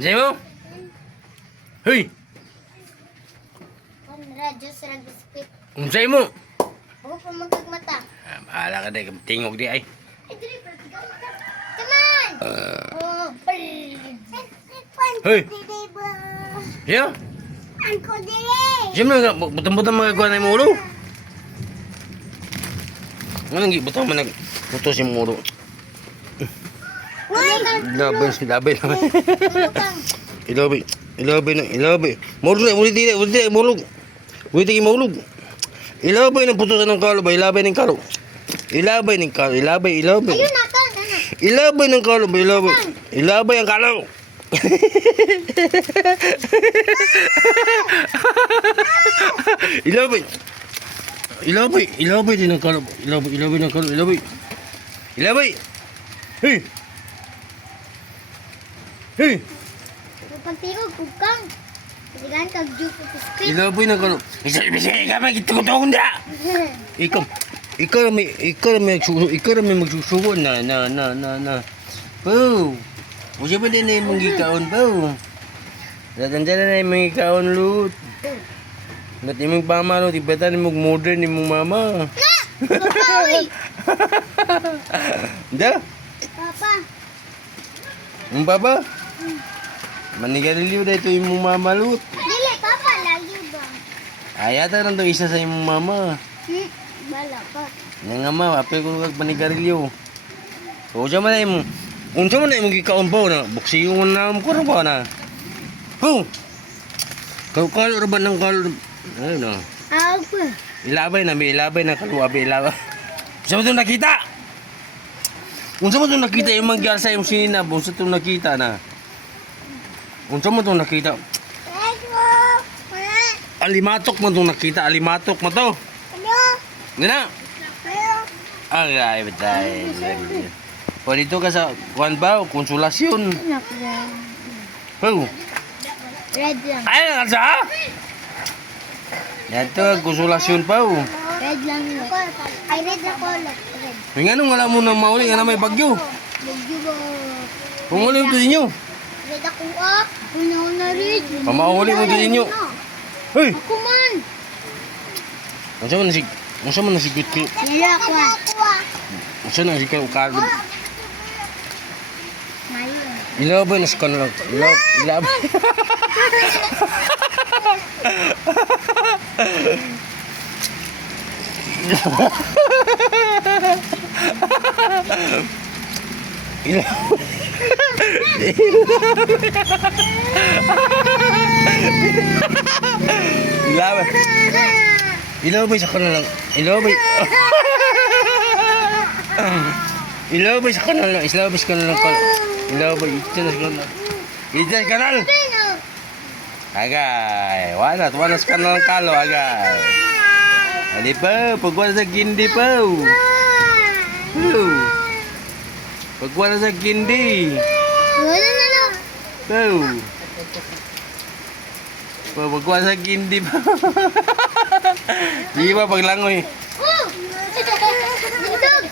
Say mo? Hoy! Radyo sa nag-spit. Say mo? Huwag pa magkagmata. Bahala ka dahil. Tingog di ay. Come on! Hoy! Siya? Angko dire! Siya mo nga. Butang-butang magagawa na yung mulo. Nga nang butang mo nagputos yung mulo. Labay. Ilabay. Mulog. Witi maulog. Ilabay ng putusan ng kalo ba? Ilabay ng kalo. Ilabay. Ayun na, kan. Ilabay ng kalo ba? Ilabay ang kalo. Ilabay din ang kalo. Ilabay ng kalo. Ilabay. Hey. Pagtirog, kukang. Kasigahan kag-juke ko spit. Ilabay ng kalo. Isa ka ba? Gitugod na. Ikaw may magsusuko na. Pau. Usa ba din na yung mga ikaon, Pau? Tatanda na yung mga ikaon, Lut. Ba't yung mga pamalo, tibatan yung modern yung mga mama. Papa, uy! Da? Papa. Ang papa? Manigarilyo na ito yung mga mama, Lut. Dili, Papa, lagi ba? Ayata lang to isa sa yung mama. Bala pa. Nga nga ma, apel ko kag panigarilyo. So, siya man na yung... Unsa man na yung ikaon pa na buksi yung na ko ra ba na. Ho. Kalo ra ba nang kalo. Ayun na. Apa? Ilabay na kaluwabe ilabay. Unsa mo to nakita? Unsa mo to nakita yung mangyal sa yung sinina, unsa to nakita na? Unsa mo to nakita? Alimatok mo to nakita, alimatok mo to. Ano? Ngana? Ano? Ay, betay. O dito ka sa kuan ba, konsulasyon. Oh. Red lang. Ay, nasa? Dito, konsulasyon pa. Red lang yun. Ay, red na color. Red. Nga nung wala mo nang mauli, nga na may bagyo. Bagyo ba? Kung uli mo din nyo. Red ako ah. Una red. Pamauli mo din nyo. Hey! Ako man. Unsa man nasigot ko? Nila ako ah. Unsa na sikaw kagod? Ngayon. Ilabay na sa kanila. Ilabay. Ilabay sa kanila. Ilabay sa kanila. Ilabay ito na sa kanila. Ito sa kanal. Agay. Wala sa kanal ng kalo. Agay. Adi pa. Pagwala sa gindi pa. Pagwala sa gindi. Wala na lang. Pagwala sa gindi pa. Di ba paglangoy? Oh! Dindog!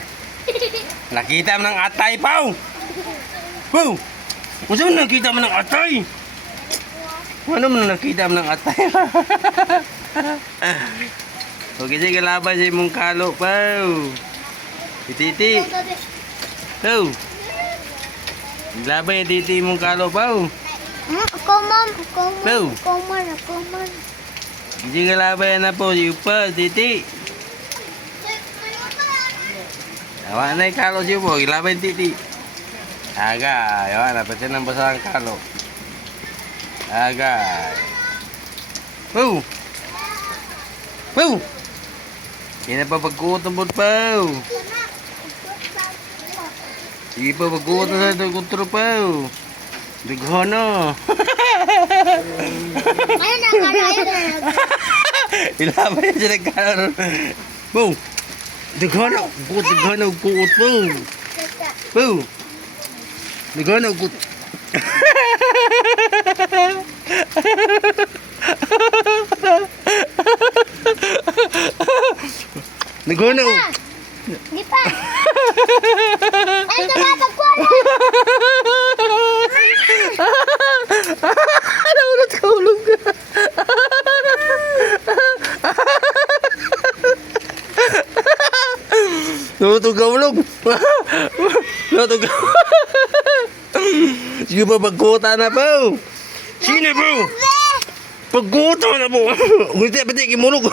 Nakita mo ng atay, Pau! Pau! Kung saan mo nakita mo ng atay? Ano mo nakita mo ng atay? Huwag kasi kalaban sa imong kalo, Pau! Titi! Pau! Laban yung titi imong kalo, Pau! Ako man. Pau! Ako man. Hindi kalaban na po, yupa, titi! Awa na yung kalo siya po, ilaban yung titi. Agay, awa na, pati nang basa ang kalo. Agay. Pau! Pau! Hindi na pa pagkuot ang Pau! Sige pa, pagkuot na sa ito kontro, Pau! Dughono! Ayun na, ayun na. Ilaban niya siya nagkalo. Pau! Dughono! Dughono, kuot, Pau! Pau! Dughono, kuot. Dughono! Di pa. Ay, tumapagkuha na. Naulot ka ulog ka. Naulot ka ulog. Naulot ka. Sige ba, pagkuta na po. Sino po? Pagkuta na po. Gusto pati kimulog.